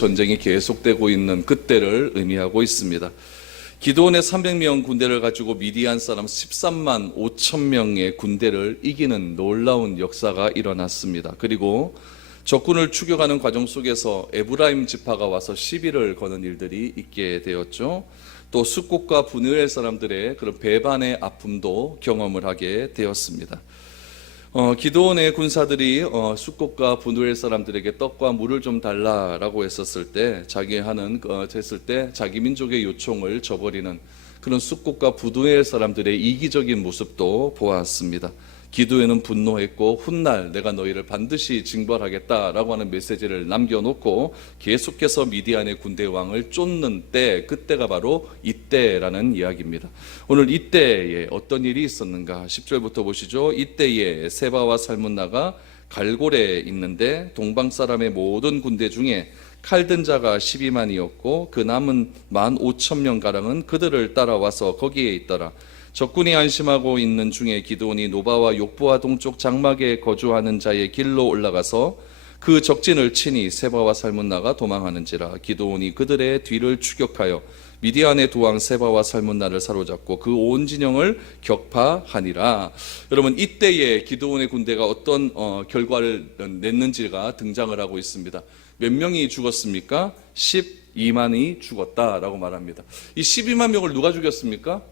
전쟁이 계속되고 있는 그때를 의미하고 있습니다. 기드온의 300명 군대를 가지고 미디안 사람 13만 5천 명의 군대를 이기는 놀라운 역사가 일어났습니다. 그리고 적군을 추격하는 과정 속에서 에브라임 지파가 와서 시비를 거는 일들이 있게 되었죠. 또 숫곳과 브누엘 사람들의 그런 배반의 아픔도 경험을 하게 되었습니다. 기드온의 군사들이 숫곳과 브누엘 사람들에게 떡과 물을 좀 달라라고 했을 때 자기 민족의 요청을 저버리는 그런 숫곳과 브누엘 사람들의 이기적인 모습도 보았습니다. 기드온은 분노했고 훗날 내가 너희를 반드시 징벌하겠다라고 하는 메시지를 남겨놓고 계속해서 미디안의 군대 왕을 쫓는 때, 그때가 바로 이때라는 이야기입니다. 오늘 이때에 어떤 일이 있었는가 10절부터 보시죠. 이때에 세바와 살문나가 갈골에 있는데 동방 사람의 모든 군대 중에 칼든 자가 12만이었고 그 남은 15,000명가량은 그들을 따라와서 거기에 있더라. 적군이 안심하고 있는 중에 기드온이 노바와 욕부와 동쪽 장막에 거주하는 자의 길로 올라가서 그 적진을 치니 세바와 살문나가 도망하는지라. 기드온이 그들의 뒤를 추격하여 미디안의 두 왕 세바와 살문나를 사로잡고 그 온 진영을 격파하니라. 여러분, 이때에 기드온의 군대가 어떤 결과를 냈는지가 등장을 하고 있습니다. 몇 명이 죽었습니까? 12만이 죽었다라고 말합니다. 이 12만 명을 누가 죽였습니까?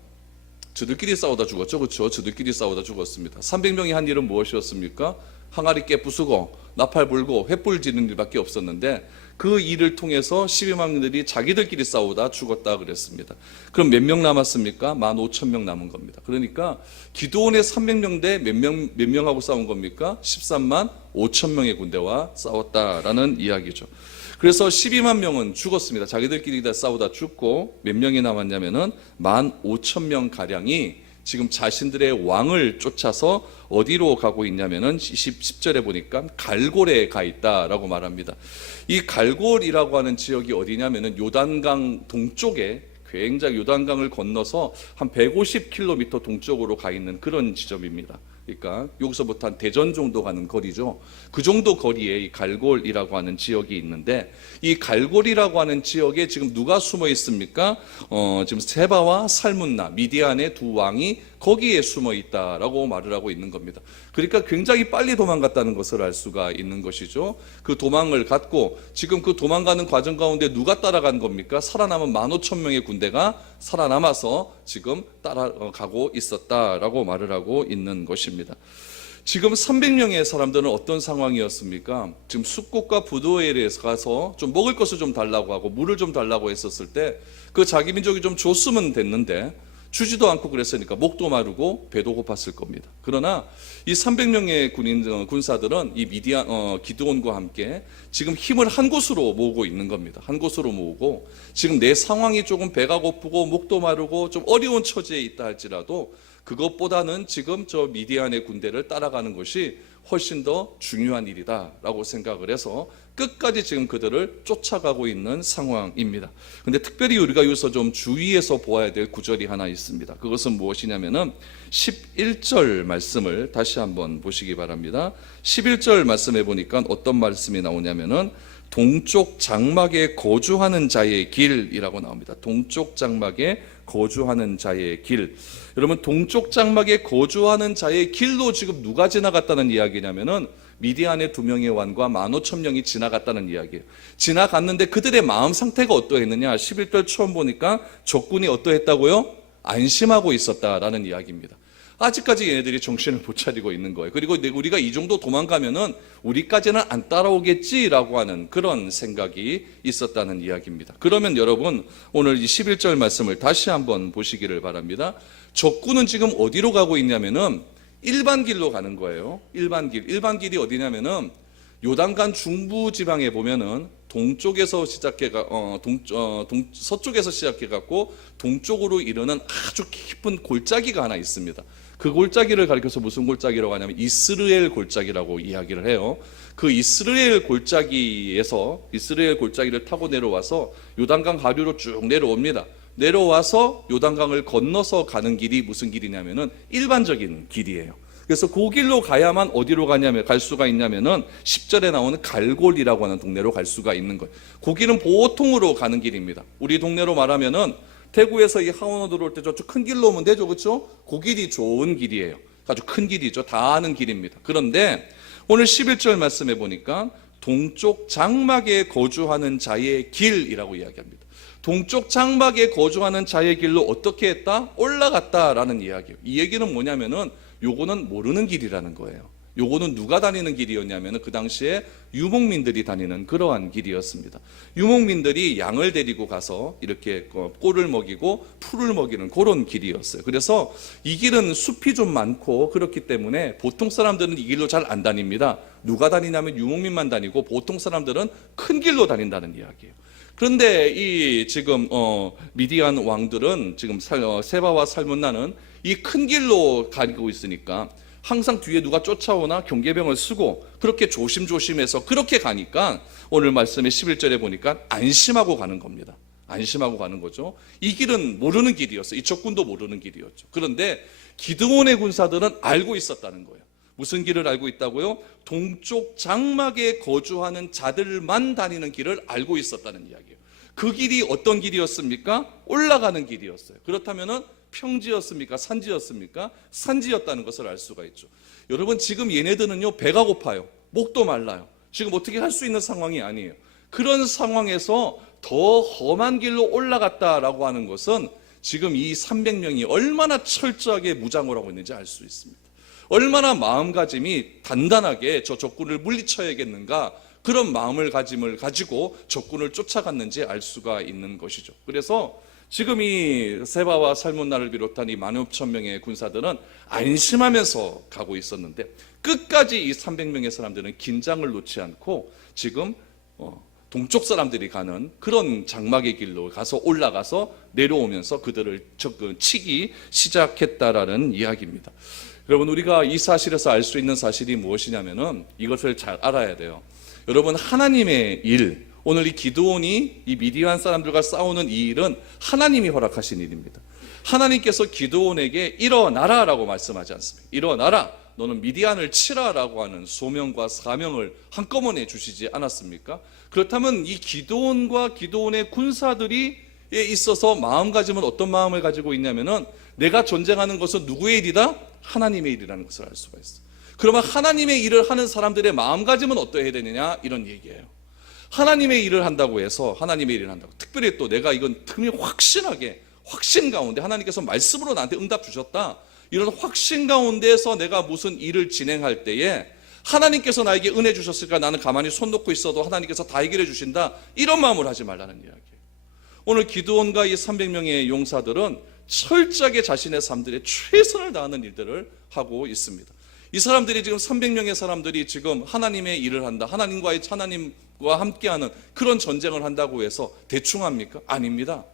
저들끼리 싸우다 죽었죠. 그렇죠? 저들끼리 싸우다 죽었습니다. 300명이 한 일은 무엇이었습니까? 항아리 깨 부수고 나팔 불고 횃불 지는 일밖에 없었는데 그 일을 통해서 12만 명들이 자기들끼리 싸우다 죽었다 그랬습니다. 그럼 몇 명 남았습니까? 15,000명 남은 겁니다. 그러니까 기드온의 300명 대 몇 명하고 싸운 겁니까? 13만 5천 명의 군대와 싸웠다라는 이야기죠. 그래서 12만 명은 죽었습니다. 자기들끼리 다 싸우다 죽고 몇 명이 남았냐면은 15,000명 가량이 지금 자신들의 왕을 쫓아서 어디로 가고 있냐면은 10절에 보니까 갈골에 가 있다라고 말합니다. 이 갈골이라고 하는 지역이 어디냐면은 요단강 동쪽에, 굉장히 요단강을 건너서 한 150km 동쪽으로 가 있는 그런 지점입니다. 그러니까 여기서부터 한 대전 정도 가는 거리죠. 그 정도 거리에 이 갈골이라고 하는 지역이 있는데, 이 갈골이라고 하는 지역에 지금 누가 숨어 있습니까? 지금 세바와 살문나, 미디안의 두 왕이 거기에 숨어 있다라고 말을 하고 있는 겁니다. 그러니까 굉장히 빨리 도망갔다는 것을 알 수가 있는 것이죠. 그 도망을 갔고 지금 그 도망가는 과정 가운데 누가 따라간 겁니까? 살아남은 15,000명의 군대가 살아남아서 지금 따라가고 있었다라고 말을 하고 있는 것입니다. 지금 300명의 사람들은 어떤 상황이었습니까? 지금 숫곳과 브누엘에 가서 좀 먹을 것을 좀 달라고 하고 물을 좀 달라고 했었을 때 그 자기 민족이 좀 줬으면 됐는데 주지도 않고 그랬으니까 목도 마르고 배도 고팠을 겁니다. 그러나 이 300명의 군사들은 이 기드온과 함께 지금 힘을 한 곳으로 모으고 있는 겁니다. 한 곳으로 모으고 지금 내 상황이 조금 배가 고프고 목도 마르고 좀 어려운 처지에 있다 할지라도 그것보다는 지금 저 미디안의 군대를 따라가는 것이 훨씬 더 중요한 일이다라고 생각을 해서 끝까지 지금 그들을 쫓아가고 있는 상황입니다. 근데 특별히 우리가 여기서 좀 주의해서 보아야 될 구절이 하나 있습니다. 그것은 무엇이냐면은 11절 말씀을 다시 한번 보시기 바랍니다. 11절 말씀에 보니까 어떤 말씀이 나오냐면은 동쪽 장막에 거주하는 자의 길이라고 나옵니다. 동쪽 장막에 거주하는 자의 길. 여러분, 동쪽 장막에 거주하는 자의 길로 지금 누가 지나갔다는 이야기냐면은 미디안의 2명의 왕과 15,000명이 지나갔다는 이야기예요. 지나갔는데 그들의 마음 상태가 어떠했느냐? 11절 처음 보니까 적군이 어떠했다고요? 안심하고 있었다라는 이야기입니다. 아직까지 얘네들이 정신을 못 차리고 있는 거예요. 그리고 우리가 이 정도 도망가면은 우리까지는 안 따라오겠지라고 하는 그런 생각이 있었다는 이야기입니다. 그러면 여러분, 오늘 이 11절 말씀을 다시 한번 보시기를 바랍니다. 적군은 지금 어디로 가고 있냐면은 일반 길로 가는 거예요. 일반 길이 어디냐면은 요단강 중부 지방에 보면은 동쪽에서 서쪽에서 시작해 갖고 동쪽으로 이르는 아주 깊은 골짜기가 하나 있습니다. 그 골짜기를 가리켜서 무슨 골짜기라고 하냐면 이스르엘 골짜기라고 이야기를 해요. 그 이스라엘 골짜기를 타고 내려와서 요단강 하류로 쭉 내려옵니다. 내려와서 요단강을 건너서 가는 길이 무슨 길이냐면은 일반적인 길이에요. 그래서 그 길로 가야만 어디로 갈 수가 있냐면은 10절에 나오는 갈골이라고 하는 동네로 갈 수가 있는 거예요. 그 길은 보통으로 가는 길입니다. 우리 동네로 말하면은 대구에서 이 하원으로 들어올 때 저쪽 큰 길로 오면 되죠, 그렇죠? 그 길이 좋은 길이에요. 아주 큰 길이죠. 다 아는 길입니다. 그런데 오늘 11절 말씀해 보니까 동쪽 장막에 거주하는 자의 길이라고 이야기합니다. 동쪽 장막에 거주하는 자의 길로 어떻게 했다? 올라갔다라는 이야기예요. 이 얘기는 뭐냐면은 요거는 모르는 길이라는 거예요. 요거는 누가 다니는 길이었냐면은 그 당시에 유목민들이 다니는 그러한 길이었습니다. 유목민들이 양을 데리고 가서 이렇게 꼴을 먹이고 풀을 먹이는 그런 길이었어요. 그래서 이 길은 숲이 좀 많고 그렇기 때문에 보통 사람들은 이 길로 잘 안 다닙니다. 누가 다니냐면 유목민만 다니고 보통 사람들은 큰 길로 다닌다는 이야기예요. 그런데 이 지금 미디안 왕들은 지금 세바와 살문나는 이 큰 길로 가고 있으니까 항상 뒤에 누가 쫓아오나 경계병을 쓰고 그렇게 조심조심해서 그렇게 가니까 오늘 말씀의 11절에 보니까 안심하고 가는 겁니다. 안심하고 가는 거죠. 이 길은 모르는 길이었어요. 이 적군도 모르는 길이었죠. 그런데 기드온의 군사들은 알고 있었다는 거예요. 무슨 길을 알고 있다고요? 동쪽 장막에 거주하는 자들만 다니는 길을 알고 있었다는 이야기예요. 그 길이 어떤 길이었습니까? 올라가는 길이었어요. 그렇다면은 평지였습니까? 산지였습니까? 산지였다는 것을 알 수가 있죠. 여러분, 지금 얘네들은요, 배가 고파요. 목도 말라요. 지금 어떻게 할 수 있는 상황이 아니에요. 그런 상황에서 더 험한 길로 올라갔다라고 하는 것은 지금 이 300명이 얼마나 철저하게 무장을 하고 있는지 알 수 있습니다. 얼마나 마음가짐이 단단하게 저 적군을 물리쳐야겠는가, 그런 마음가짐을 가지고 적군을 쫓아갔는지 알 수가 있는 것이죠. 그래서 지금 이 세바와 살문나를 비롯한 이 15,000명의 군사들은 안심하면서 가고 있었는데 끝까지 이 300명의 사람들은 긴장을 놓지 않고 지금 동쪽 사람들이 가는 그런 장막의 길로 가서 올라가서 내려오면서 그들을 치기 시작했다라는 이야기입니다. 여러분, 우리가 이 사실에서 알 수 있는 사실이 무엇이냐면은 이것을 잘 알아야 돼요. 여러분, 하나님의 일, 오늘 이 기드온이 이 미디안 사람들과 싸우는 이 일은 하나님이 허락하신 일입니다. 하나님께서 기드온에게 일어나라 라고 말씀하지 않습니다. 일어나라, 너는 미디안을 치라 라고 하는 소명과 사명을 한꺼번에 주시지 않았습니까? 그렇다면 이 기드온과 기드온의 군사들이 있어서 마음가짐은 어떤 마음을 가지고 있냐면은 내가 전쟁하는 것은 누구의 일이다? 하나님의 일이라는 것을 알 수가 있어요. 그러면 하나님의 일을 하는 사람들의 마음가짐은 어떠해야 되느냐? 이런 얘기예요. 하나님의 일을 한다고 해서 하나님의 일을 한다고 특별히 또 내가 이건 특별히 확신하게 확신 가운데 하나님께서 말씀으로 나한테 응답 주셨다, 이런 확신 가운데서 내가 무슨 일을 진행할 때에 하나님께서 나에게 은혜 주셨을까, 나는 가만히 손 놓고 있어도 하나님께서 다 해결해 주신다, 이런 마음을 하지 말라는 이야기예요. 오늘 기드온과 이 300명의 용사들은 철저하게 자신의 삶들에 최선을 다하는 일들을 하고 있습니다. 이 사람들이 지금 300명의 사람들이 지금 하나님의 일을 한다, 하나님과 함께하는 그런 전쟁을 한다고 해서 대충 합니까? 아닙니다.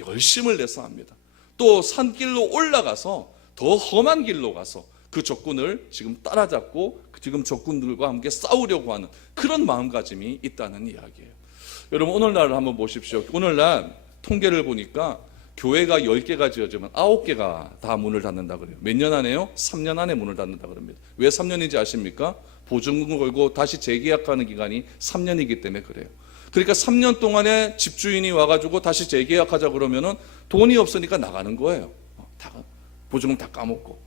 열심을 내서 합니다. 또 산길로 올라가서 더 험한 길로 가서 그 적군을 지금 따라잡고 지금 적군들과 함께 싸우려고 하는 그런 마음가짐이 있다는 이야기예요. 여러분, 오늘날을 한번 보십시오. 오늘날 통계를 보니까 교회가 10개가 지어지면 9개가 다 문을 닫는다 그래요. 몇 년 안에요? 3년 안에 문을 닫는다 그럽니다. 왜 3년인지 아십니까? 보증금 걸고 다시 재계약하는 기간이 3년이기 때문에 그래요. 그러니까 3년 동안에 집주인이 와가지고 다시 재계약하자 그러면은 돈이 없으니까 나가는 거예요. 보증금 다 까먹고.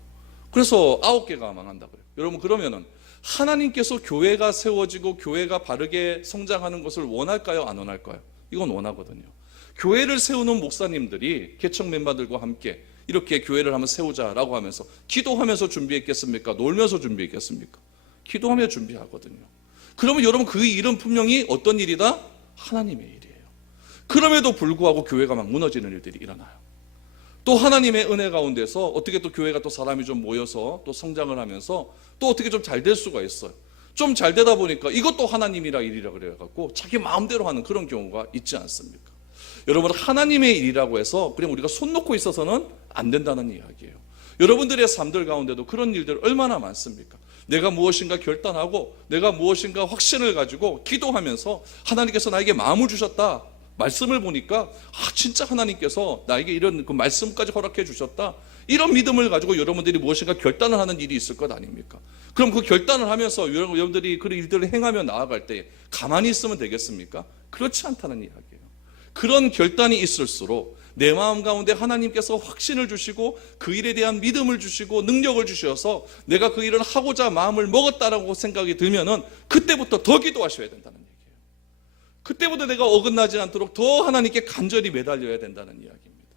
그래서 9개가 망한다 그래요. 여러분, 그러면은 하나님께서 교회가 세워지고 교회가 바르게 성장하는 것을 원할까요? 안 원할까요? 이건 원하거든요. 교회를 세우는 목사님들이 개척 멤버들과 함께 이렇게 교회를 한번 세우자라고 하면서 기도하면서 준비했겠습니까? 놀면서 준비했겠습니까? 기도하며 준비하거든요. 그러면 여러분, 그 일은 분명히 어떤 일이다? 하나님의 일이에요. 그럼에도 불구하고 교회가 막 무너지는 일들이 일어나요. 또 하나님의 은혜 가운데서 어떻게 또 교회가 또 사람이 좀 모여서 또 성장을 하면서 또 어떻게 좀 잘 될 수가 있어요. 좀 잘 되다 보니까 이것도 하나님이라 일이라 그래갖고 자기 마음대로 하는 그런 경우가 있지 않습니까? 여러분, 하나님의 일이라고 해서 그냥 우리가 손 놓고 있어서는 안 된다는 이야기예요. 여러분들의 삶들 가운데도 그런 일들 얼마나 많습니까? 내가 무엇인가 결단하고 내가 무엇인가 확신을 가지고 기도하면서 하나님께서 나에게 마음을 주셨다, 말씀을 보니까 진짜 하나님께서 나에게 이런 그 말씀까지 허락해 주셨다. 이런 믿음을 가지고 여러분들이 무엇인가 결단을 하는 일이 있을 것 아닙니까? 그럼 그 결단을 하면서 여러분들이 그 일들을 행하며 나아갈 때 가만히 있으면 되겠습니까? 그렇지 않다는 이야기예요. 그런 결단이 있을수록 내 마음 가운데 하나님께서 확신을 주시고 그 일에 대한 믿음을 주시고 능력을 주셔서 내가 그 일을 하고자 마음을 먹었다라고 생각이 들면은 그때부터 더 기도하셔야 된다는 얘기예요. 그때부터 내가 어긋나지 않도록 더 하나님께 간절히 매달려야 된다는 이야기입니다.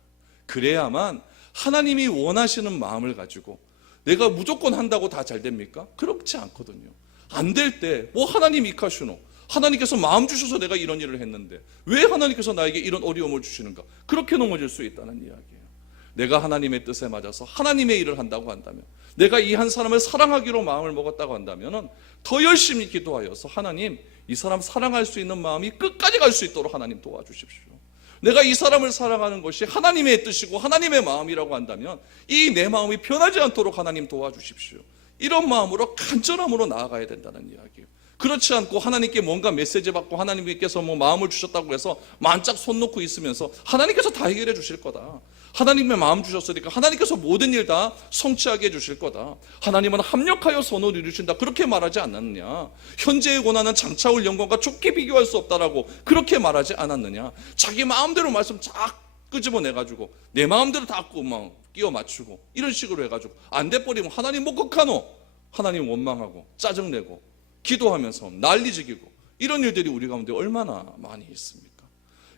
그래야만 하나님이 원하시는 마음을 가지고 내가 무조건 한다고 다 잘 됩니까? 그렇지 않거든요. 안 될 때 하나님 이카슈노, 하나님께서 마음 주셔서 내가 이런 일을 했는데 왜 하나님께서 나에게 이런 어려움을 주시는가? 그렇게 넘어질 수 있다는 이야기예요. 내가 하나님의 뜻에 맞아서 하나님의 일을 한다고 한다면, 내가 이 한 사람을 사랑하기로 마음을 먹었다고 한다면 더 열심히 기도하여서 하나님, 이 사람 사랑할 수 있는 마음이 끝까지 갈 수 있도록 하나님 도와주십시오. 내가 이 사람을 사랑하는 것이 하나님의 뜻이고 하나님의 마음이라고 한다면 이 내 마음이 변하지 않도록 하나님 도와주십시오. 이런 마음으로 간절함으로 나아가야 된다는 이야기예요. 그렇지 않고 하나님께 뭔가 메시지 받고 하나님께서 마음을 주셨다고 해서 만짝 손 놓고 있으면서 하나님께서 다 해결해 주실 거다, 하나님의 마음 주셨으니까 하나님께서 모든 일 다 성취하게 해주실 거다, 하나님은 합력하여 선을 이루신다, 그렇게 말하지 않았느냐? 현재의 고난은 장차올 영광과 좋게 비교할 수 없다라고 그렇게 말하지 않았느냐? 자기 마음대로 말씀 쫙 끄집어내가지고 내 마음대로 다 끼워 맞추고 이런 식으로 해가지고 안 돼버리면 하나님 극하노, 하나님 원망하고 짜증내고 기도하면서 난리지기고 이런 일들이 우리 가운데 얼마나 많이 있습니까?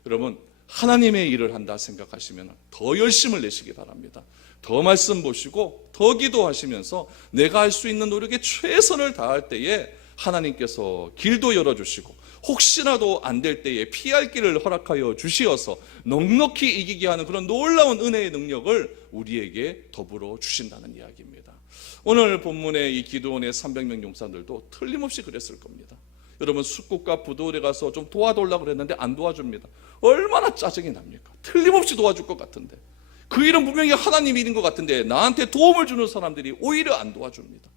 여러분, 하나님의 일을 한다 생각하시면 더 열심을 내시기 바랍니다. 더 말씀 보시고 더 기도하시면서 내가 할 수 있는 노력에 최선을 다할 때에 하나님께서 길도 열어주시고 혹시라도 안 될 때에 피할 길을 허락하여 주시어서 넉넉히 이기게 하는 그런 놀라운 은혜의 능력을 우리에게 더불어 주신다는 이야기입니다. 오늘 본문의 이 기드온의 300명 용사들도 틀림없이 그랬을 겁니다. 여러분, 숫국과 부두울에 가서 좀 도와달라고 그랬는데 안 도와줍니다. 얼마나 짜증이 납니까? 틀림없이 도와줄 것 같은데, 그 일은 분명히 하나님 일인 것 같은데 나한테 도움을 주는 사람들이 오히려 안 도와줍니다.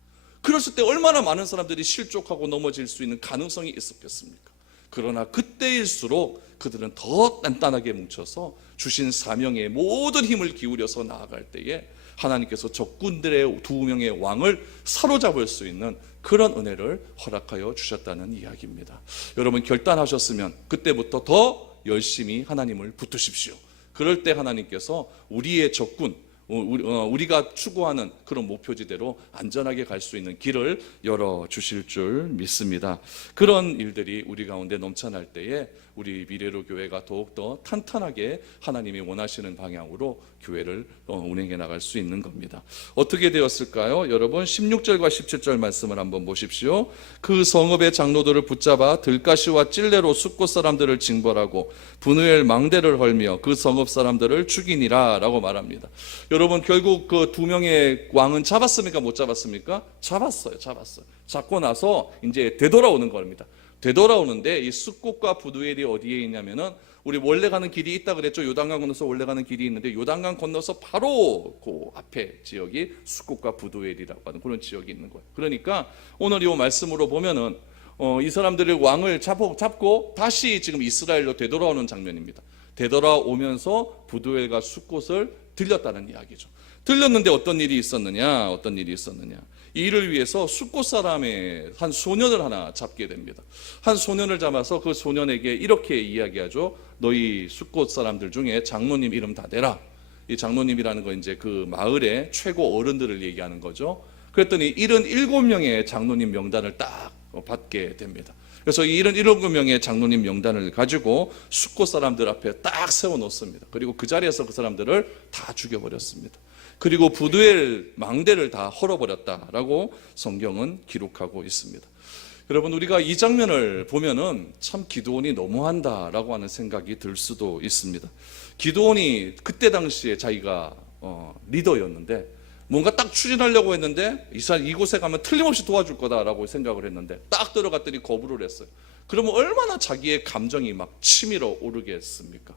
그랬을 때 얼마나 많은 사람들이 실족하고 넘어질 수 있는 가능성이 있었겠습니까? 그러나 그때일수록 그들은 더 단단하게 뭉쳐서 주신 사명에 모든 힘을 기울여서 나아갈 때에 하나님께서 적군들의 2명의 왕을 사로잡을 수 있는 그런 은혜를 허락하여 주셨다는 이야기입니다. 여러분, 결단하셨으면 그때부터 더 열심히 하나님을 붙드십시오. 그럴 때 하나님께서 우리의 적군, 우리가 추구하는 그런 목표지대로 안전하게 갈 수 있는 길을 열어주실 줄 믿습니다. 그런 일들이 우리 가운데 넘쳐날 때에 우리 미래로 교회가 더욱더 탄탄하게 하나님이 원하시는 방향으로 교회를 운행해 나갈 수 있는 겁니다. 어떻게 되었을까요? 여러분, 16절과 17절 말씀을 한번 보십시오. 그 성읍의 장로들을 붙잡아 들가시와 찔레로 숫곳 사람들을 징벌하고 분우엘 망대를 헐며 그 성읍 사람들을 죽이니라 라고 말합니다. 여러분, 결국 그 2명의 왕은 잡았습니까? 못 잡았습니까? 잡았어요. 잡고 나서 이제 되돌아오는 겁니다. 되돌아오는데 이 숫곳과 부두엘이 어디에 있냐면은 우리 원래 가는 길이 있다 그랬죠. 요단강 건너서 원래 가는 길이 있는데 요단강 건너서 바로 그 앞에 지역이 숫곳과 부두엘이라고 하는 그런 지역이 있는 거예요. 그러니까 오늘 이 말씀으로 보면은 이 사람들의 왕을 잡고 다시 지금 이스라엘로 되돌아오는 장면입니다. 되돌아오면서 부두엘과 숫곳을 들렸다는 이야기죠. 들렸는데 어떤 일이 있었느냐? 이 일을 위해서 숫곳 사람의 한 소년을 하나 잡게 됩니다. 한 소년을 잡아서 그 소년에게 이렇게 이야기하죠. 너희 숫곳 사람들 중에 장로님 이름 다 내라. 이 장로님이라는 건 이제 그 마을의 최고 어른들을 얘기하는 거죠. 그랬더니 77명의 장로님 명단을 딱 받게 됩니다. 그래서 이 77명의 장로님 명단을 가지고 숫곳 사람들 앞에 딱 세워놓습니다. 그리고 그 자리에서 그 사람들을 다 죽여버렸습니다. 그리고 부두엘 망대를 다 헐어버렸다라고 성경은 기록하고 있습니다. 여러분, 우리가 이 장면을 보면은 참 기드온이 너무한다라고 하는 생각이 들 수도 있습니다. 기드온이 그때 당시에 자기가 리더였는데 뭔가 딱 추진하려고 했는데 이곳에 가면 틀림없이 도와줄 거다라고 생각을 했는데 딱 들어갔더니 거부를 했어요. 그러면 얼마나 자기의 감정이 막 치밀어 오르겠습니까?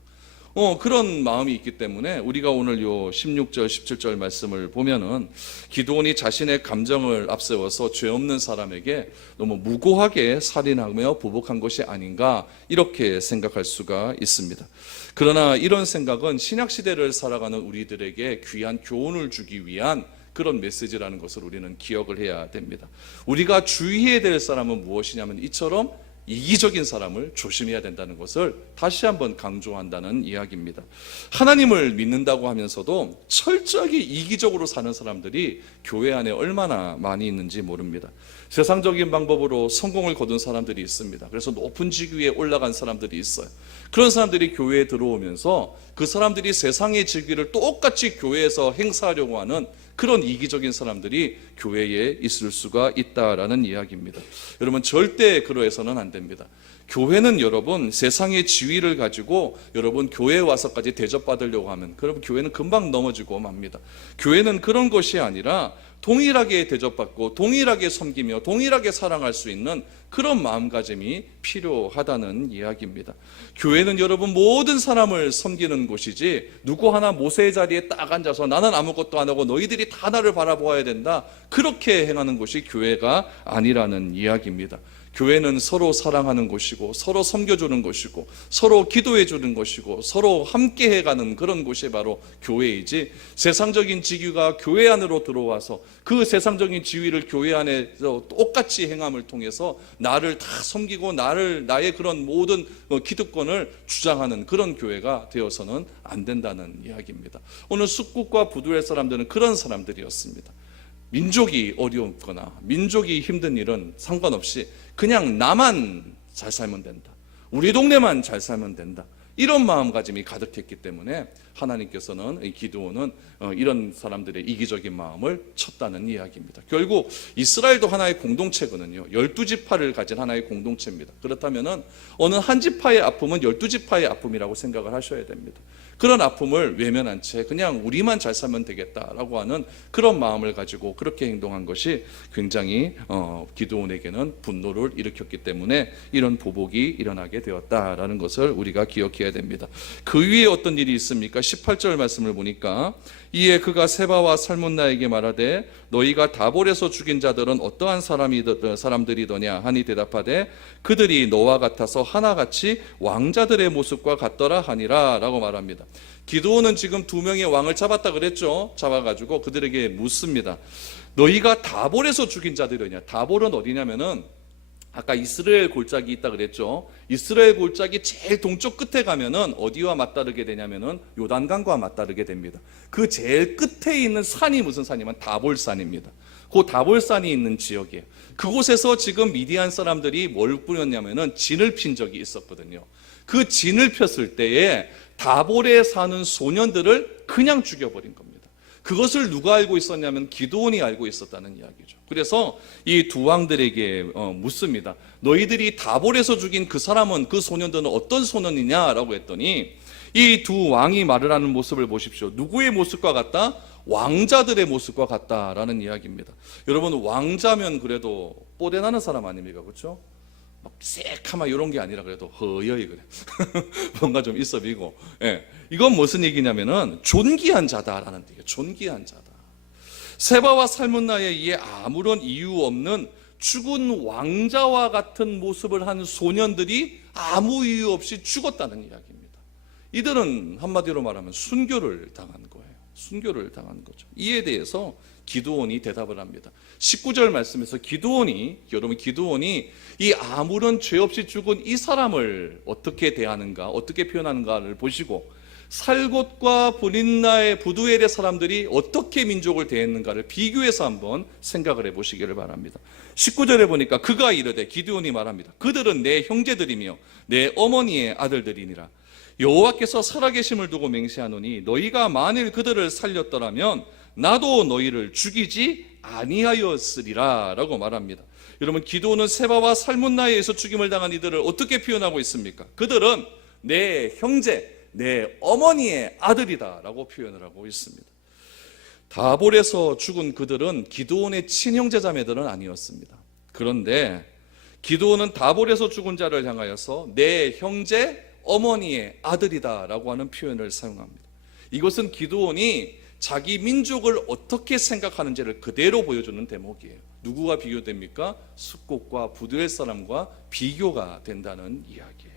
그런 마음이 있기 때문에 우리가 오늘 요 16절, 17절 말씀을 보면은 기드온이 자신의 감정을 앞세워서 죄 없는 사람에게 너무 무고하게 살인하며 보복한 것이 아닌가 이렇게 생각할 수가 있습니다. 그러나 이런 생각은 신약시대를 살아가는 우리들에게 귀한 교훈을 주기 위한 그런 메시지라는 것을 우리는 기억을 해야 됩니다. 우리가 주의해야 될 사람은 무엇이냐면 이처럼 이기적인 사람을 조심해야 된다는 것을 다시 한번 강조한다는 이야기입니다. 하나님을 믿는다고 하면서도 철저하게 이기적으로 사는 사람들이 교회 안에 얼마나 많이 있는지 모릅니다. 세상적인 방법으로 성공을 거둔 사람들이 있습니다. 그래서 높은 직위에 올라간 사람들이 있어요. 그런 사람들이 교회에 들어오면서 그 사람들이 세상의 직위를 똑같이 교회에서 행사하려고 하는 그런 이기적인 사람들이 교회에 있을 수가 있다라는 이야기입니다. 여러분 절대 그러해서는 안 됩니다. 교회는 여러분 세상의 지위를 가지고 여러분 교회에 와서까지 대접받으려고 하면 여러분 교회는 금방 넘어지고 맙니다. 교회는 그런 것이 아니라 동일하게 대접받고 동일하게 섬기며 동일하게 사랑할 수 있는 그런 마음가짐이 필요하다는 이야기입니다. 교회는 여러분 모든 사람을 섬기는 곳이지 누구 하나 모세의 자리에 딱 앉아서 나는 아무것도 안 하고 너희들이 다 나를 바라보아야 된다 그렇게 행하는 곳이 교회가 아니라는 이야기입니다. 교회는 서로 사랑하는 곳이고 서로 섬겨주는 곳이고 서로 기도해 주는 곳이고 서로 함께 해가는 그런 곳이 바로 교회이지 세상적인 지위가 교회 안으로 들어와서 그 세상적인 지위를 교회 안에서 똑같이 행함을 통해서 나를 다 섬기고 나의 그런 모든 기득권을 주장하는 그런 교회가 되어서는 안 된다는 이야기입니다. 오늘 숙국과 부두엘 사람들은 그런 사람들이었습니다. 민족이 어려웠거나 민족이 힘든 일은 상관없이 그냥 나만 잘 살면 된다. 우리 동네만 잘 살면 된다. 이런 마음가짐이 가득했기 때문에 하나님께서는 기드온은 이런 사람들의 이기적인 마음을 쳤다는 이야기입니다. 결국 이스라엘도 하나의 공동체거든요. 12지파를 가진 하나의 공동체입니다. 그렇다면 어느 한 지파의 아픔은 12지파의 아픔이라고 생각을 하셔야 됩니다. 그런 아픔을 외면한 채 그냥 우리만 잘 살면 되겠다라고 하는 그런 마음을 가지고 그렇게 행동한 것이 굉장히 기드온에게는 분노를 일으켰기 때문에 이런 보복이 일어나게 되었다라는 것을 우리가 기억해야 됩니다. 그 위에 어떤 일이 있습니까? 18절 말씀을 보니까 이에 그가 세바와 살문나에게 말하되 너희가 다볼에서 죽인 자들은 어떠한 사람들이더냐 하니 대답하되 그들이 너와 같아서 하나같이 왕자들의 모습과 같더라 하니라 라고 말합니다. 기드온은 지금 2명의 왕을 잡았다 그랬죠. 잡아가지고 그들에게 묻습니다. 너희가 다볼에서 죽인 자들이냐. 다볼은 어디냐면은 아까 이스라엘 골짜기 있다 그랬죠. 이스라엘 골짜기 제일 동쪽 끝에 가면은 어디와 맞다르게 되냐면은 요단강과 맞다르게 됩니다. 그 제일 끝에 있는 산이 무슨 산이면 다볼산입니다. 그 다볼산이 있는 지역이에요. 그곳에서 지금 미디안 사람들이 뭘 뿌렸냐면은 진을 핀 적이 있었거든요. 그 진을 폈을 때에 다볼에 사는 소년들을 그냥 죽여버린 겁니다. 그것을 누가 알고 있었냐면 기드온이 알고 있었다는 이야기죠. 그래서 이 두 왕들에게 묻습니다. 너희들이 다볼에서 죽인 그 사람은 그 소년들은 어떤 소년이냐라고 했더니 이 두 왕이 말을 하는 모습을 보십시오. 누구의 모습과 같다? 왕자들의 모습과 같다라는 이야기입니다. 여러분 왕자면 그래도 뽀대 나는 사람 아닙니까? 그렇죠? 막 새카마 이런 게 아니라 그래도 허여이 그래. 뭔가 좀 있어 보이고. 예. 이건 무슨 얘기냐면은 존귀한 자다라는 얘기예요. 존귀한 자다. 세바와 살문나에 의해 아무런 이유 없는 죽은 왕자와 같은 모습을 한 소년들이 아무 이유 없이 죽었다는 이야기입니다. 이들은 한마디로 말하면 순교를 당한 거예요. 순교를 당한 거죠. 이에 대해서 기드온이 대답을 합니다. 19절 말씀에서 기드온이 이 아무런 죄 없이 죽은 이 사람을 어떻게 대하는가, 어떻게 표현하는가를 보시고 살곶과 브린나의 부두엘의 사람들이 어떻게 민족을 대했는가를 비교해서 한번 생각을 해보시기를 바랍니다. 19절에 보니까 그가 이르되 기드온이 말합니다. 그들은 내 형제들이며 내 어머니의 아들들이니라. 여호와께서 살아계심을 두고 맹세하노니 너희가 만일 그들을 살렸더라면 나도 너희를 죽이지 아니하였으리라 라고 말합니다. 여러분 기드온은 세바와 살문나에 의해서 죽임을 당한 이들을 어떻게 표현하고 있습니까? 그들은 내 형제, 내 어머니의 아들이다 라고 표현을 하고 있습니다. 다볼에서 죽은 그들은 기드온의 친형제 자매들은 아니었습니다. 그런데 기드온은 다볼에서 죽은 자를 향하여서 내 형제, 어머니의 아들이다라고 하는 표현을 사용합니다. 이것은 기드온이 자기 민족을 어떻게 생각하는지를 그대로 보여주는 대목이에요. 누구와 비교됩니까? 숫곳과 부두엘 사람과 비교가 된다는 이야기예요.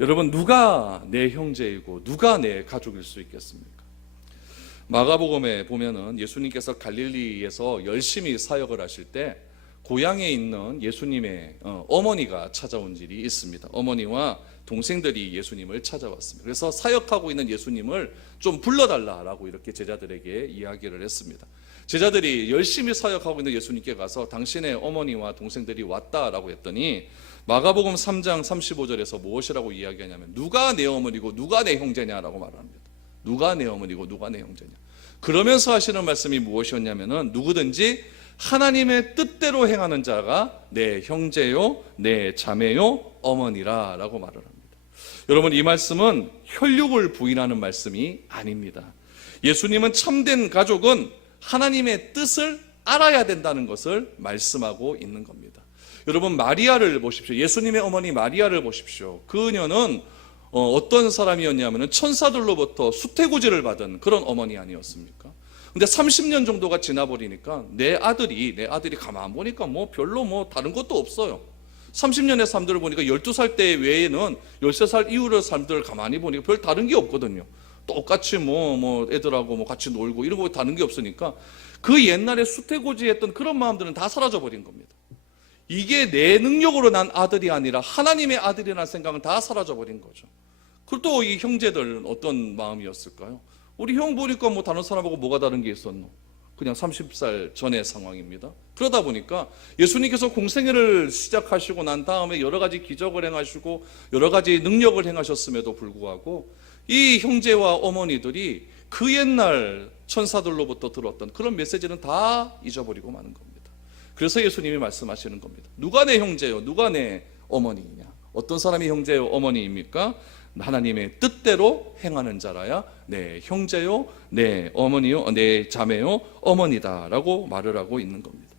여러분, 누가 내 형제이고 누가 내 가족일 수 있겠습니까? 마가복음에 보면은 예수님께서 갈릴리에서 열심히 사역을 하실 때 고향에 있는 예수님의 어머니가 찾아온 일이 있습니다. 어머니와 동생들이 예수님을 찾아왔습니다. 그래서 사역하고 있는 예수님을 좀 불러달라라고 이렇게 제자들에게 이야기를 했습니다. 제자들이 열심히 사역하고 있는 예수님께 가서 당신의 어머니와 동생들이 왔다라고 했더니 마가복음 3장 35절에서 무엇이라고 이야기하냐면 누가 내 어머니고 누가 내 형제냐라고 말합니다. 누가 내 어머니고 누가 내 형제냐. 그러면서 하시는 말씀이 무엇이었냐면은 누구든지 하나님의 뜻대로 행하는 자가 내 형제요, 내 자매요, 어머니라 라고 말을 합니다. 여러분, 이 말씀은 혈육을 부인하는 말씀이 아닙니다. 예수님은 참된 가족은 하나님의 뜻을 알아야 된다는 것을 말씀하고 있는 겁니다. 여러분, 마리아를 보십시오. 예수님의 어머니 마리아를 보십시오. 그녀는 어떤 사람이었냐면 천사들로부터 수태고지를 받은 그런 어머니 아니었습니까? 근데 30년 정도가 지나버리니까 내 아들이 가만 보니까 뭐 별로 뭐 다른 것도 없어요. 30년의 삶들을 보니까 12살 때 외에는 13살 이후의 삶들을 가만히 보니까 별 다른 게 없거든요. 똑같이 뭐 애들하고 뭐 같이 놀고 이런 거 다른 게 없으니까 그 옛날에 수태고지했던 그런 마음들은 다 사라져 버린 겁니다. 이게 내 능력으로 난 아들이 아니라 하나님의 아들이라는 생각은 다 사라져 버린 거죠. 그리고 또 이 형제들은 어떤 마음이었을까요? 우리 형 보니까 뭐 다른 사람하고 뭐가 다른 게 있었노? 그냥 30살 전의 상황입니다. 그러다 보니까 예수님께서 공생애를 시작하시고 난 다음에 여러 가지 기적을 행하시고 여러 가지 능력을 행하셨음에도 불구하고 이 형제와 어머니들이 그 옛날 천사들로부터 들었던 그런 메시지는 다 잊어버리고 마는 겁니다. 그래서 예수님이 말씀하시는 겁니다. 누가 내 형제요? 누가 내 어머니냐? 어떤 사람이 형제요? 어머니입니까? 하나님의 뜻대로 행하는 자라야 내 형제요, 내 어머니요, 내 자매요, 어머니다라고 말을 하고 있는 겁니다.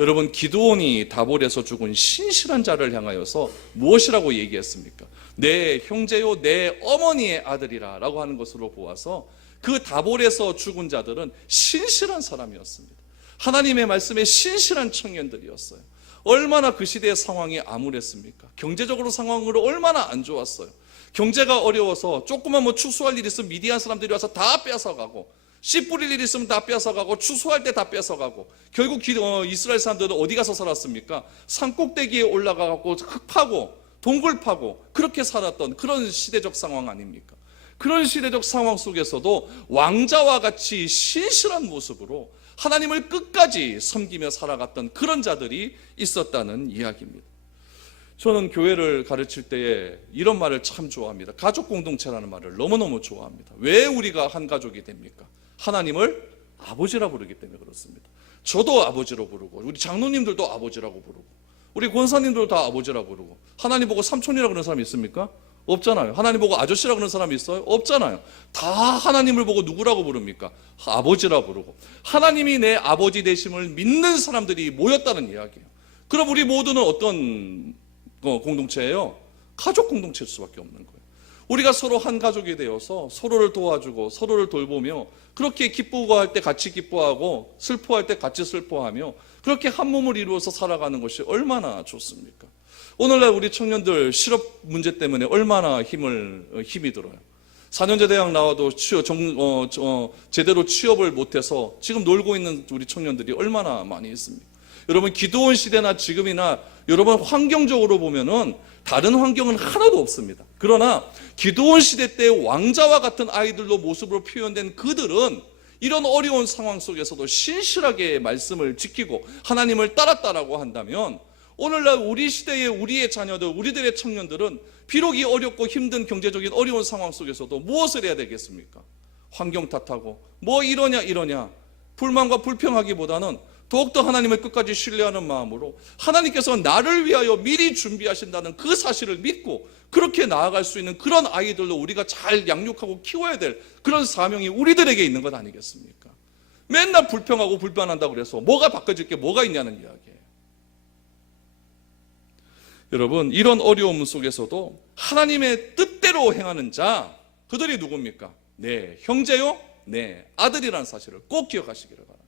여러분, 기드온이 다볼에서 죽은 신실한 자를 향하여서 무엇이라고 얘기했습니까? 내 형제요, 내 어머니의 아들이라 라고 하는 것으로 보아서 그 다볼에서 죽은 자들은 신실한 사람이었습니다. 하나님의 말씀에 신실한 청년들이었어요. 얼마나 그 시대의 상황이 암울했습니까? 경제적으로 상황으로 얼마나 안 좋았어요. 경제가 어려워서 조그만 뭐 추수할 일 있으면 미디안 사람들이 와서 다 뺏어가고, 씨 뿌릴 일 있으면 다 뺏어가고, 추수할 때 다 뺏어가고, 결국 이스라엘 사람들은 어디 가서 살았습니까? 산꼭대기에 올라가고 흙 파고 동굴 파고 그렇게 살았던 그런 시대적 상황 아닙니까? 그런 시대적 상황 속에서도 왕자와 같이 신실한 모습으로 하나님을 끝까지 섬기며 살아갔던 그런 자들이 있었다는 이야기입니다. 저는 교회를 가르칠 때에 이런 말을 참 좋아합니다. 가족 공동체라는 말을 너무너무 좋아합니다. 왜 우리가 한 가족이 됩니까? 하나님을 아버지라 부르기 때문에 그렇습니다. 저도 아버지로 부르고 우리 장로님들도 아버지라고 부르고 우리 권사님들도 다 아버지라 부르고 하나님 보고 삼촌이라 그러는 사람이 있습니까? 없잖아요. 하나님 보고 아저씨라 그러는 사람이 있어요? 없잖아요. 다 하나님을 보고 누구라고 부릅니까? 아버지라 부르고 하나님이 내 아버지 되심을 믿는 사람들이 모였다는 이야기예요. 그럼 우리 모두는 어떤 공동체예요? 가족 공동체일 수밖에 없는 거예요. 우리가 서로 한 가족이 되어서 서로를 도와주고 서로를 돌보며 그렇게 기쁘고 때 같이 기뻐하고 슬퍼할 때 같이 슬퍼하며 그렇게 한 몸을 이루어서 살아가는 것이 얼마나 좋습니까? 오늘날 우리 청년들 실업 문제 때문에 얼마나 힘이 들어요. 4년제 대학 나와도 제대로 취업을 못해서 지금 놀고 있는 우리 청년들이 얼마나 많이 있습니까? 여러분, 기드온 시대나 지금이나 여러분 환경적으로 보면은 다른 환경은 하나도 없습니다. 그러나 기드온 시대 때 왕자와 같은 아이들로 모습으로 표현된 그들은 이런 어려운 상황 속에서도 신실하게 말씀을 지키고 하나님을 따랐다라고 한다면 오늘날 우리 시대의 우리의 자녀들, 우리들의 청년들은 비록 이 어렵고 힘든 경제적인 어려운 상황 속에서도 무엇을 해야 되겠습니까? 환경 탓하고 뭐 이러냐 불만과 불평하기보다는 더욱더 하나님을 끝까지 신뢰하는 마음으로 하나님께서 나를 위하여 미리 준비하신다는 그 사실을 믿고 그렇게 나아갈 수 있는 그런 아이들로 우리가 잘 양육하고 키워야 될 그런 사명이 우리들에게 있는 것 아니겠습니까? 맨날 불평하고 불편한다고 그래서 뭐가 바꿔질 게 뭐가 있냐는 이야기예요. 여러분, 이런 어려움 속에서도 하나님의 뜻대로 행하는 자, 그들이 누굽니까? 네, 형제요? 네, 아들이라는 사실을 꼭 기억하시기를 바랍니다.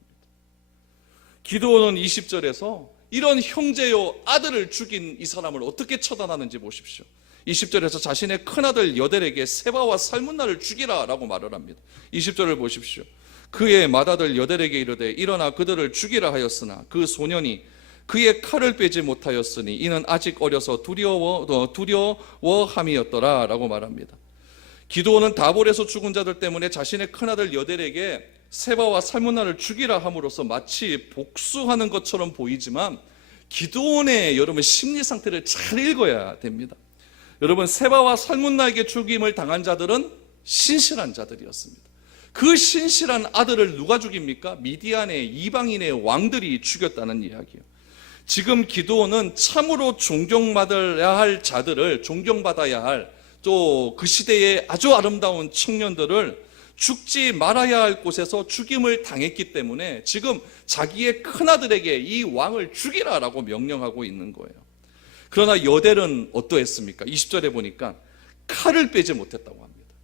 기드온은 20절에서 이런 형제요 아들을 죽인 이 사람을 어떻게 처단하는지 보십시오. 20절에서 자신의 큰아들 여델에게 세바와 살문나를 죽이라 라고 말을 합니다. 20절을 보십시오. 그의 맏아들 여델에게 이르되 일어나 그들을 죽이라 하였으나 그 소년이 그의 칼을 빼지 못하였으니 이는 아직 어려서 두려워함이었더라 라고 말합니다. 기드온은 다볼에서 죽은 자들 때문에 자신의 큰아들 여델에게 세바와 살문나를 죽이라 함으로써 마치 복수하는 것처럼 보이지만 기드온의 여러분 심리 상태를 잘 읽어야 됩니다. 여러분, 세바와 살문나에게 죽임을 당한 자들은 신실한 자들이었습니다. 그 신실한 아들을 누가 죽입니까? 미디안의 이방인의 왕들이 죽였다는 이야기예요. 지금 기드온은 참으로 존경받아야 할 자들을, 존경받아야 할 또 그 시대의 아주 아름다운 청년들을 죽지 말아야 할 곳에서 죽임을 당했기 때문에 지금 자기의 큰아들에게 이 왕을 죽이라라고 명령하고 있는 거예요. 그러나 여델은 어떠했습니까? 20절에 보니까 칼을 빼지 못했다고 합니다.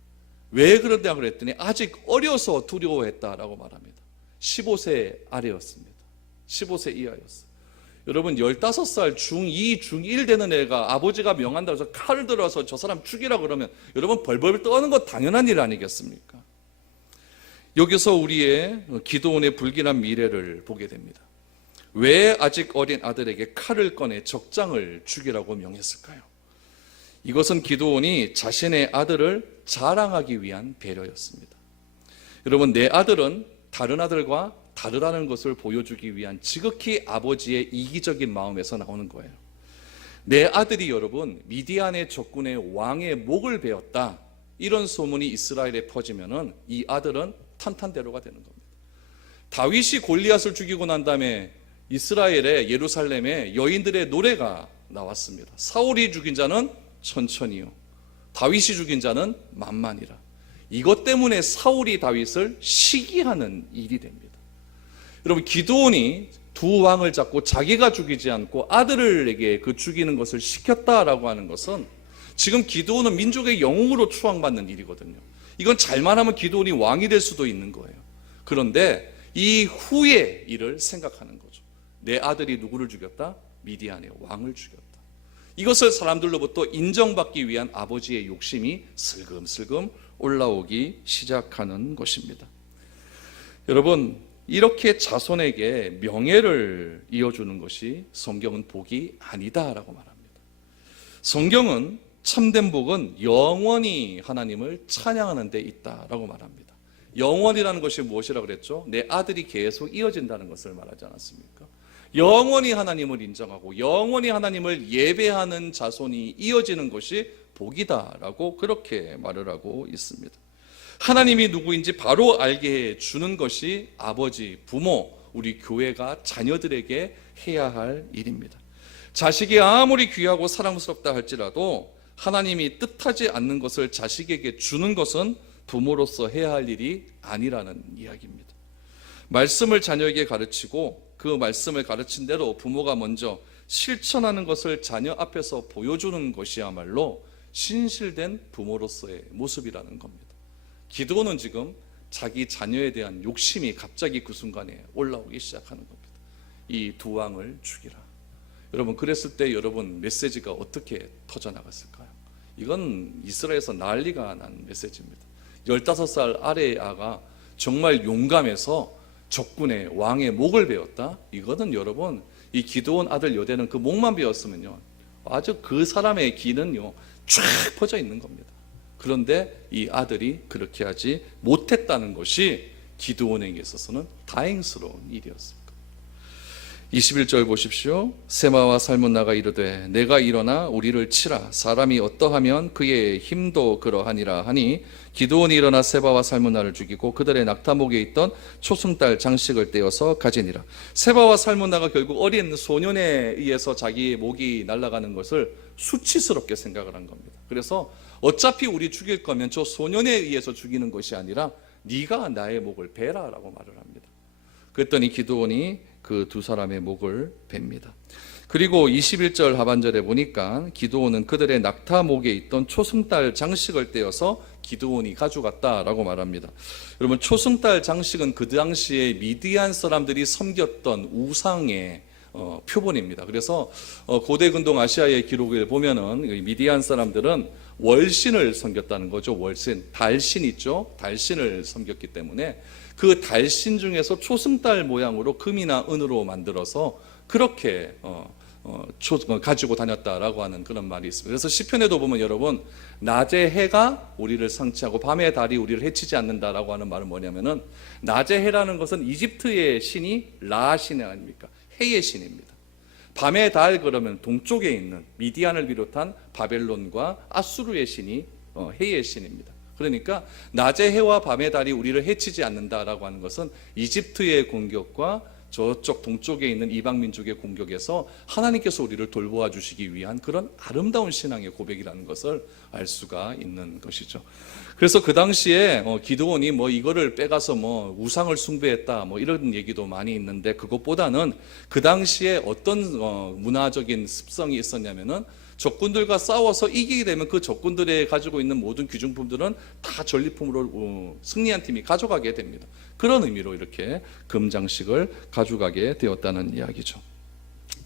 왜 그러냐 그랬더니 아직 어려서 두려워했다라고 말합니다. 15세 아래였습니다. 15세 이하였어요. 여러분, 15살 중2, 중1 되는 애가 아버지가 명한다고 해서 칼을 들어서 저 사람 죽이라 그러면 여러분 벌벌 떠는 거 당연한 일 아니겠습니까? 여기서 우리의 기드온의 불길한 미래를 보게 됩니다. 왜 아직 어린 아들에게 칼을 꺼내 적장을 죽이라고 명했을까요? 이것은 기드온이 자신의 아들을 자랑하기 위한 배려였습니다. 여러분, 내 아들은 다른 아들과 다르다는 것을 보여주기 위한 지극히 아버지의 이기적인 마음에서 나오는 거예요. 내 아들이 여러분 미디안의 적군의 왕의 목을 베었다, 이런 소문이 이스라엘에 퍼지면은 이 아들은 탄탄대로가 되는 겁니다. 다윗이 골리앗을 죽이고 난 다음에 이스라엘의 예루살렘에 여인들의 노래가 나왔습니다. 사울이 죽인 자는 천천히요, 다윗이 죽인 자는 만만이라. 이것 때문에 사울이 다윗을 시기하는 일이 됩니다. 여러분, 기드온이 두 왕을 잡고 자기가 죽이지 않고 아들에게 그 죽이는 것을 시켰다라고 하는 것은 지금 기드온은 민족의 영웅으로 추앙받는 일이거든요. 이건 잘만 하면 기드온이 왕이 될 수도 있는 거예요. 그런데 이 후의 일을 생각하는 거죠. 내 아들이 누구를 죽였다? 미디안의 왕을 죽였다. 이것을 사람들로부터 인정받기 위한 아버지의 욕심이 슬금슬금 올라오기 시작하는 것입니다. 여러분, 이렇게 자손에게 명예를 이어주는 것이 성경은 복이 아니다라고 말합니다. 성경은 참된 복은 영원히 하나님을 찬양하는 데 있다라고 말합니다. 영원이라는 것이 무엇이라고 그랬죠? 내 아들이 계속 이어진다는 것을 말하지 않았습니까? 영원히 하나님을 인정하고 영원히 하나님을 예배하는 자손이 이어지는 것이 복이다라고 그렇게 말을 하고 있습니다. 하나님이 누구인지 바로 알게 해주는 것이 아버지, 부모, 우리 교회가 자녀들에게 해야 할 일입니다. 자식이 아무리 귀하고 사랑스럽다 할지라도 하나님이 뜻하지 않는 것을 자식에게 주는 것은 부모로서 해야 할 일이 아니라는 이야기입니다. 말씀을 자녀에게 가르치고 그 말씀을 가르친 대로 부모가 먼저 실천하는 것을 자녀 앞에서 보여주는 것이야말로 신실된 부모로서의 모습이라는 겁니다. 기드온은 지금 자기 자녀에 대한 욕심이 갑자기 그 순간에 올라오기 시작하는 겁니다. 이 두 왕을 죽이라. 여러분, 그랬을 때 여러분 메시지가 어떻게 터져나갔을까요? 이건 이스라엘에서 난리가 난 메시지입니다. 15살 아래의 아가 정말 용감해서 적군의 왕의 목을 베었다? 이거는 여러분, 이 기드온 아들 여대는 그 목만 베었으면요 아주 그 사람의 기는요 쫙 퍼져 있는 겁니다. 그런데 이 아들이 그렇게 하지 못했다는 것이 기드온에게 있어서는 다행스러운 일이었습니다. 21절 보십시오. 세마와 살문나가 이르되 내가 일어나 우리를 치라. 사람이 어떠하면 그의 힘도 그러하니라 하니 기드온이 일어나 세바와 살문나를 죽이고 그들의 낙타목에 있던 초승달 장식을 떼어서 가지니라. 세바와 살문나가 결국 어린 소년에 의해서 자기의 목이 날아가는 것을 수치스럽게 생각을 한 겁니다. 그래서 어차피 우리 죽일 거면 저 소년에 의해서 죽이는 것이 아니라 네가 나의 목을 베라라고 말을 합니다. 그랬더니 기드온이 그 두 사람의 목을 뱁니다. 그리고 21절 하반절에 보니까 기드온은 그들의 낙타목에 있던 초승달 장식을 떼어서 기드온이 가져갔다라고 말합니다. 여러분, 초승달 장식은 그 당시에 미디안 사람들이 섬겼던 우상의 표본입니다. 그래서 고대 근동 아시아의 기록을 보면은 미디안 사람들은 월신을 섬겼다는 거죠. 월신, 달신 있죠. 달신을 섬겼기 때문에 그 달신 중에서 초승달 모양으로 금이나 은으로 만들어서 그렇게 가지고 다녔다라고 하는 그런 말이 있습니다. 그래서 시편에도 보면 여러분, 낮의 해가 우리를 상치하고 밤의 달이 우리를 해치지 않는다라고 하는 말은 뭐냐면은, 낮의 해라는 것은 이집트의 신이 라 신 아닙니까? 해의 신입니다. 밤의 달 그러면 동쪽에 있는 미디안을 비롯한 바벨론과 아수르의 신이 해의 신입니다. 그러니까 낮의 해와 밤의 달이 우리를 해치지 않는다라고 하는 것은 이집트의 공격과 저쪽 동쪽에 있는 이방 민족의 공격에서 하나님께서 우리를 돌보아 주시기 위한 그런 아름다운 신앙의 고백이라는 것을 알 수가 있는 것이죠. 그래서 그 당시에 기드온이 이거를 빼가서 우상을 숭배했다 이런 얘기도 많이 있는데, 그것보다는 그 당시에 어떤 문화적인 습성이 있었냐면은, 적군들과 싸워서 이기게 되면 그 적군들이 가지고 있는 모든 귀중품들은 다 전리품으로 승리한 팀이 가져가게 됩니다. 그런 의미로 이렇게 금장식을 가져가게 되었다는 이야기죠.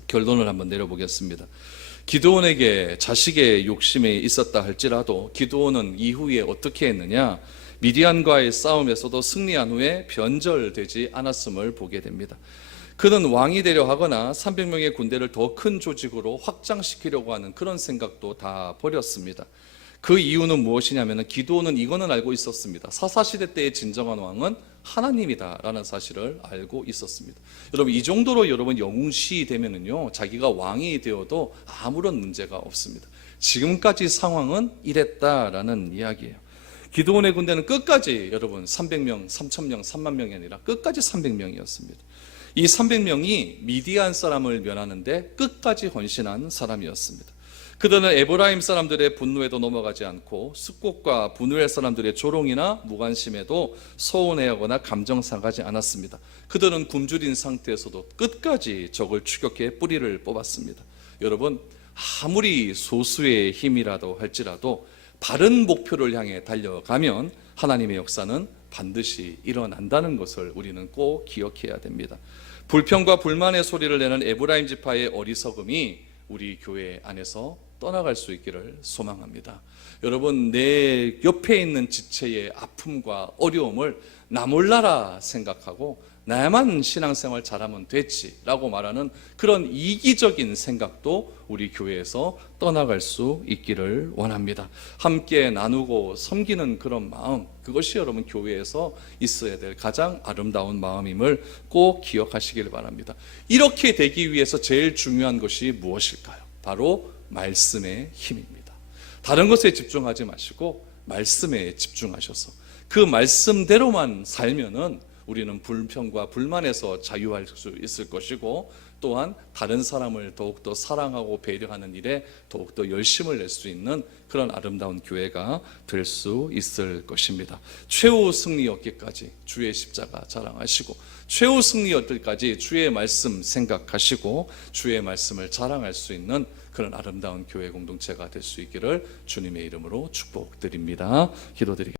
결론을 한번 내려보겠습니다. 기드온에게 자식의 욕심이 있었다 할지라도 기드온은 이후에 어떻게 했느냐, 미디안과의 싸움에서도 승리한 후에 변절되지 않았음을 보게 됩니다. 그는 왕이 되려 하거나 300명의 군대를 더 큰 조직으로 확장시키려고 하는 그런 생각도 다 버렸습니다. 그 이유는 무엇이냐면, 기드온은 이거는 알고 있었습니다. 사사시대 때의 진정한 왕은 하나님이다라는 사실을 알고 있었습니다. 여러분, 이 정도로 여러분 영웅시 되면은요, 자기가 왕이 되어도 아무런 문제가 없습니다. 지금까지 상황은 이랬다라는 이야기예요. 기드온의 군대는 끝까지 여러분 300명, 3,000명, 3만 명이 아니라 끝까지 300명이었습니다. 이 300명이 미디안 사람을 면하는데 끝까지 헌신한 사람이었습니다. 그들은 에브라임 사람들의 분노에도 넘어가지 않고 숫곳과 분우엘 사람들의 조롱이나 무관심에도 서운해하거나 감정 상하지 않았습니다. 그들은 굶주린 상태에서도 끝까지 적을 추격해 뿌리를 뽑았습니다. 여러분, 아무리 소수의 힘이라도 할지라도 바른 목표를 향해 달려가면 하나님의 역사는 반드시 일어난다는 것을 우리는 꼭 기억해야 됩니다. 불평과 불만의 소리를 내는 에브라임 지파의 어리석음이 우리 교회 안에서 떠나갈 수 있기를 소망합니다. 여러분, 내 옆에 있는 지체의 아픔과 어려움을 나 몰라라 생각하고 나야만 신앙생활 잘하면 됐지라고 말하는 그런 이기적인 생각도 우리 교회에서 떠나갈 수 있기를 원합니다. 함께 나누고 섬기는 그런 마음, 그것이 여러분 교회에서 있어야 될 가장 아름다운 마음임을 꼭 기억하시길 바랍니다. 이렇게 되기 위해서 제일 중요한 것이 무엇일까요? 바로 말씀의 힘입니다. 다른 것에 집중하지 마시고 말씀에 집중하셔서 그 말씀대로만 살면은 우리는 불평과 불만에서 자유할 수 있을 것이고, 또한 다른 사람을 더욱더 사랑하고 배려하는 일에 더욱더 열심을 낼 수 있는 그런 아름다운 교회가 될 수 있을 것입니다. 최후 승리 얻기까지 주의 십자가 자랑하시고, 최후 승리 얻기까지 주의 말씀 생각하시고, 주의 말씀을 자랑할 수 있는 그런 아름다운 교회 공동체가 될 수 있기를 주님의 이름으로 축복드립니다. 기도드리겠습니다.